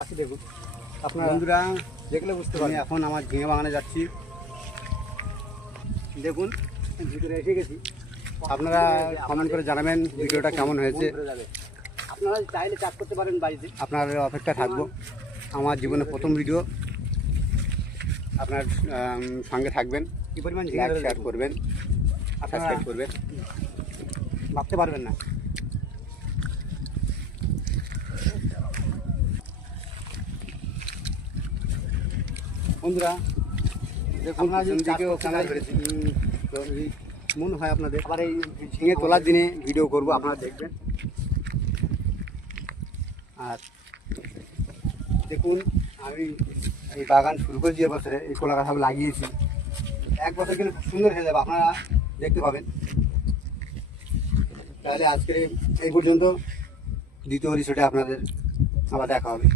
দেখুন আপনারা বন্ধুরা দেখলে বুঝতে পারবেন। এখন আমার ঝিঙে বাগানে যাচ্ছি, দেখুন ভিতরে এসে গেছি। আপনারা কমেন্ট করে জানাবেন ভিডিওটা কেমন হয়েছে। আপনারা চাইলে চাষ করতে পারেন বাড়িতে, আপনার অপেক্ষা থাকবো। আমার জীবনের প্রথম ভিডিও, আপনার সঙ্গে থাকবেন, কী পরিমাণ লাইক শেয়ার করবেন, সাবস্ক্রাইব করবেন, ভাবতে পারবেন না। বন্ধুরা আপনারা যদি মন হয় আপনাদের আবার এই ঝিঙে তোলার দিনে ভিডিও করব, আপনারা দেখবেন। আর দেখুন আমি এই বাগান শুরু করেছি এবছরে, এই কলা গাছ লাগিয়েছি। এক বছর কিন্তু খুব সুন্দর হয়ে যাবে, আপনারা দেখতে পাবেন। তাহলে আজকে এই পর্যন্ত, দ্বিতীয় রিসোর্টে আপনাদের আবার দেখা হবে।